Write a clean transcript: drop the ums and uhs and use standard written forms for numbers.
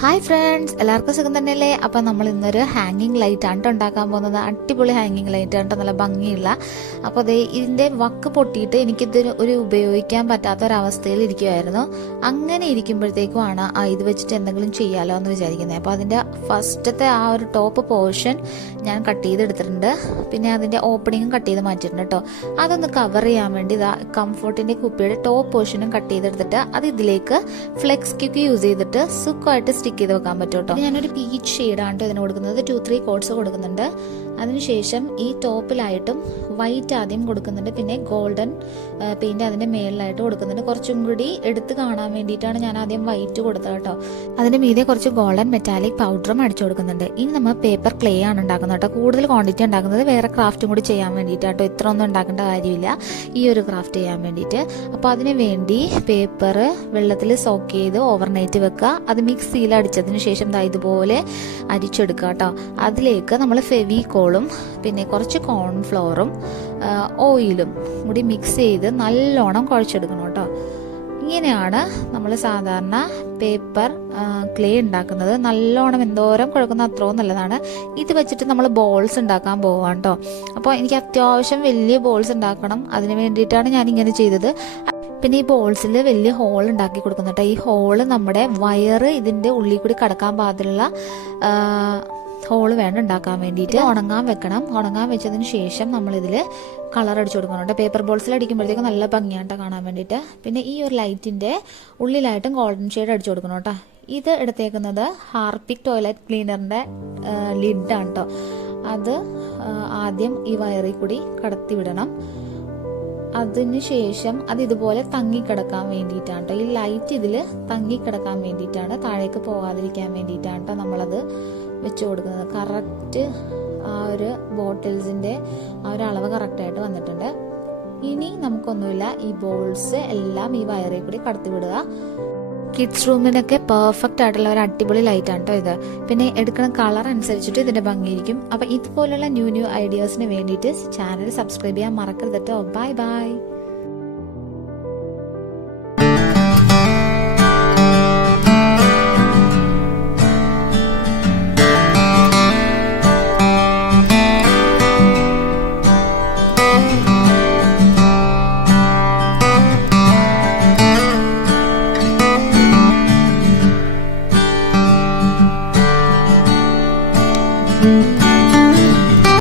Hi friends, എല്ലാവർക്കും സുഖം തന്നെയല്ലേ? അപ്പം നമ്മൾ ഇന്നൊരു ഹാങ്ങിങ് ലൈറ്റ് ആണ് ഉണ്ടാക്കാൻ പോകുന്നത്. അടിപൊളി ഹാങ്ങിങ് ലൈറ്റ് ആണ്, നല്ല ഭംഗിയുള്ള. അപ്പോൾ അതേ ഇതിൻ്റെ വക്ക് പൊട്ടിയിട്ട് എനിക്കിത് ഒരു ഉപയോഗിക്കാൻ പറ്റാത്തൊരവസ്ഥയിൽ ഇരിക്കുമായിരുന്നു. അങ്ങനെ ഇരിക്കുമ്പോഴത്തേക്കുമാണ് ഇത് വെച്ചിട്ട് എന്തെങ്കിലും ചെയ്യാമല്ലോ എന്ന് വിചാരിക്കുന്നത്. അപ്പോൾ അതിൻ്റെ ഫസ്റ്റത്തെ ആ ഒരു ടോപ്പ് പോർഷൻ ഞാൻ കട്ട് ചെയ്തെടുത്തിട്ടുണ്ട്. പിന്നെ അതിൻ്റെ ഓപ്പണിങ്ങും കട്ട് ചെയ്ത് മാറ്റിയിട്ടുണ്ട് കേട്ടോ. അതൊന്ന് കവർ ചെയ്യാൻ വേണ്ടി കംഫർട്ടിൻ്റെ കുപ്പിയുടെ ടോപ്പ് പോർഷനും കട്ട് ചെയ്തെടുത്തിട്ട് അത് ഇതിലേക്ക് ഫ്ലെക്സ് ക്യൂക്ക് യൂസ് ചെയ്തിട്ട് സുഖമായിട്ട് സ്റ്റിക്ക് ചെയ്ത് വെക്കാൻ പറ്റും കേട്ടോ. ഞാനൊരു പീച്ച് ഷെയ്ഡാണ് ഇതിന് കൊടുക്കുന്നത്. 2-3 കോട്ട്സ് കൊടുക്കുന്നുണ്ട്. അതിനുശേഷം ഈ ടോപ്പിലായിട്ടും വൈറ്റ് ആദ്യം കൊടുക്കുന്നുണ്ട്, പിന്നെ ഗോൾഡൻ പെയിന്റ് അതിന്റെ മേളിലായിട്ട് കൊടുക്കുന്നുണ്ട്. കുറച്ചും കൂടി എടുത്ത് കാണാൻ വേണ്ടിയിട്ടാണ് ഞാൻ ആദ്യം വൈറ്റ് കൊടുത്തത് കേട്ടോ. അതിന്റെ മീതെ കുറച്ച് ഗോൾഡൻ മെറ്റാലിക് പൗഡറും അടിച്ചു കൊടുക്കുന്നുണ്ട്. ഇനി നമ്മൾ പേപ്പർ ക്ലേ ആണ് ഉണ്ടാക്കുന്നത് കേട്ടോ. കൂടുതൽ ക്വാണ്ടിറ്റി ഉണ്ടാക്കുന്നത് വേറെ ക്രാഫ്റ്റും കൂടി ചെയ്യാൻ വേണ്ടിയിട്ടാട്ടോ. ഇത്ര ഒന്നും ഉണ്ടാക്കേണ്ട കാര്യമില്ല ഈ ഒരു ക്രാഫ്റ്റ് ചെയ്യാൻ വേണ്ടിയിട്ട്. അപ്പോൾ അതിന് വേണ്ടി പേപ്പർ വെള്ളത്തിൽ സോക്ക് ചെയ്ത് ഓവർനൈറ്റ് വെക്കുക. അത് മിക്സിയിൽ അടിച്ചതിന് ശേഷം ഇതുപോലെ അരിച്ചെടുക്കുക കേട്ടോ. അതിലേക്ക് നമ്മൾ ഫെവിക്കോളും പിന്നെ കുറച്ച് കോൺഫ്ലോറും ഓയിലും കൂടി മിക്സ് ചെയ്ത് നല്ലോണം കുഴച്ചെടുക്കണം കേട്ടോ. ഇങ്ങനെയാണ് നമ്മൾ സാധാരണ പേപ്പർ ക്ലേ ഉണ്ടാക്കുന്നത്. നല്ലോണം എന്തോരം കുഴക്കുന്ന അത്രയും നല്ലതാണ്. ഇത് വെച്ചിട്ട് നമ്മൾ ബോൾസ് ഉണ്ടാക്കാൻ പോവാം കേട്ടോ. അപ്പോൾ എനിക്ക് അത്യാവശ്യം വലിയ ബോൾസ് ഉണ്ടാക്കണം. അതിന് വേണ്ടിയിട്ടാണ് ഞാൻ ഇങ്ങനെ ചെയ്തത്. പിന്നെ ഈ ബോൾസിൽ വലിയ ഹോൾ ഉണ്ടാക്കി കൊടുക്കുന്നുണ്ട്. ഈ ഹോള് നമ്മുടെ വയറ് ഇതിൻ്റെ ഉള്ളിൽ കൂടി കടക്കാൻ പാകത്തിലുള്ള ഹോള് വേണം ഉണ്ടാക്കാൻ വേണ്ടിയിട്ട്. ഉണങ്ങാൻ വെക്കണം. ഉണങ്ങാൻ വെച്ചതിന് ശേഷം നമ്മളിതിൽ കളർ അടിച്ചു കൊടുക്കുന്നുണ്ട്. പേപ്പർ ബോൾസിൽ അടിക്കുമ്പോഴത്തേക്കും നല്ല ഭംഗിയായിട്ട് കാണാൻ വേണ്ടിയിട്ട്. പിന്നെ ഈ ഒരു ലൈറ്റിൻ്റെ ഉള്ളിലായിട്ടും ഗോൾഡൻ ഷെയ്ഡ് അടിച്ചു കൊടുക്കണം കേട്ടോ. ഇത് എടുത്തേക്കുന്നത് ഹാർപിക് ടോയ്ലറ്റ് ക്ലീനറിൻ്റെ ലിഡാണ് കേട്ടോ. അത് ആദ്യം ഈ വയറിൽ കൂടി കടത്തി വിടണം. അതിനുശേഷം അത് ഇതുപോലെ തങ്ങിക്കിടക്കാൻ വേണ്ടിയിട്ടാണ് കേട്ടോ. ഈ ലൈറ്റ് ഇതിൽ തങ്ങിക്കിടക്കാൻ വേണ്ടിയിട്ടാണ്, താഴേക്ക് പോകാതിരിക്കാൻ വേണ്ടിയിട്ടാണ് കേട്ടോ നമ്മളത് വെച്ച് കൊടുക്കുന്നത്. കറക്റ്റ് ആ ഒരു ബോട്ടിൽസിൻ്റെ ആ ഒരു അളവ് കറക്റ്റായിട്ട് വന്നിട്ടുണ്ട്. ഇനി നമുക്കൊന്നുമില്ല, ഈ ബോൾസ് എല്ലാം ഈ വയറിൽ കൂടി കടത്തി വിടുക. കിഡ്സ് റൂമിനൊക്കെ പെർഫെക്റ്റ് ആയിട്ടുള്ള ഒരു അടിപൊളി ലൈറ്റാണ് കേട്ടോ ഇത്. പിന്നെ എടുക്കുന്ന കളർ അനുസരിച്ചിട്ട് ഇതിൻ്റെ ഭംഗിയിരിക്കും. അപ്പം ഇതുപോലുള്ള ന്യൂ ഐഡിയാസിന് വേണ്ടിയിട്ട് ചാനൽ സബ്സ്ക്രൈബ് ചെയ്യാൻ മറക്കരുത് കേട്ടോ. Bye bye.